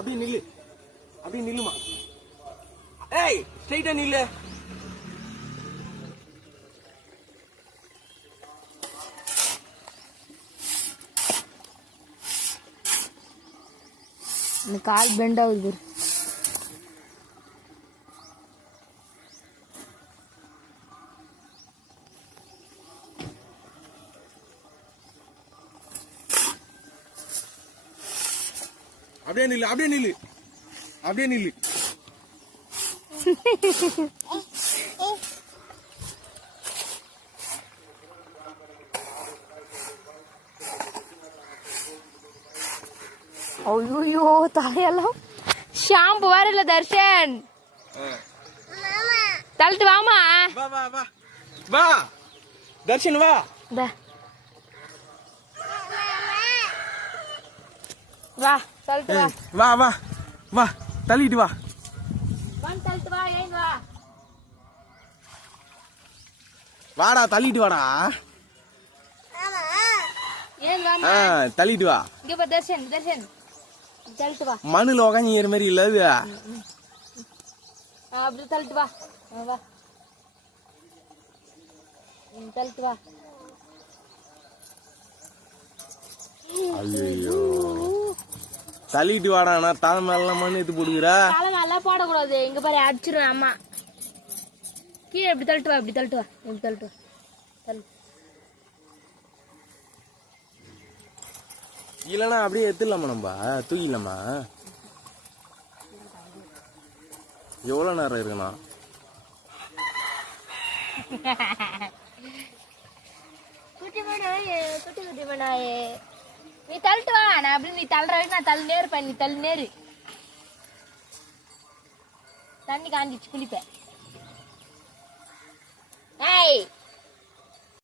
அப்படியே நில்லு, அப்படியே நில்லுமா. ஏய் ஸ்ட்ரைட்டா நில்லு. இந்த கால் பெண்ட் ஆகுது. அப்படியே நில்லு, அப்படியே நில்லு, அப்படியே நில்லு. ஐயோ தலையெல்லாம் ஷாம்பு வேற இல்ல தர்ஷன். தள்ளிட்டு வாமா. வா வா வா வா தர்ஷன் வா. வா தள்ளிட்டு வா. வா வா வா தள்ளிட்டு வா. தள்ளிட்டு வா. ஏன் வா. வாடா தள்ளிட்டு வாடா. ஏன் வா. தள்ளிட்டு வா. இங்க பா தர்ஷன், தர்ஷன் தள்ளிட்டு வா. மண்ணுல உக்காஞ்சிக்கிற மாதிரி இல்ல அது. அப்படி தள்ளிட்டு வா. வா தள்ளிட்டு வா. ஐயோ தள்ளிட்டு வாடா. நான் தலை மேல மண்ணு எடுத்து போடுகிறா. தலை நல்லா போடக்கூடாது. இங்க பாரு அடிச்சிருவேன் அம்மா. கீழே எப்படி தள்ளிட்டு வா. இப்படி தள்ளிட்டு வா. இப்படி தள்ளிட்டு வா. தள்ளு. இல்லைன்னா அப்படியே எடுத்துடலாமா நம்ம தூக்கிடலாமா? எவ்வளோ நேரம் இருக்குண்ணா? குட்டி மனாயே, குட்டி குட்டி மனாயே, நீ தள்ளிட்டு வா. நான் அப்படி நீ தள்ளுற வரைக்கும் நான் தள்ளு நேரு. நீ தள்ளு நேரு. தண்ணி காஞ்சிச்சு குளிப்பேன்.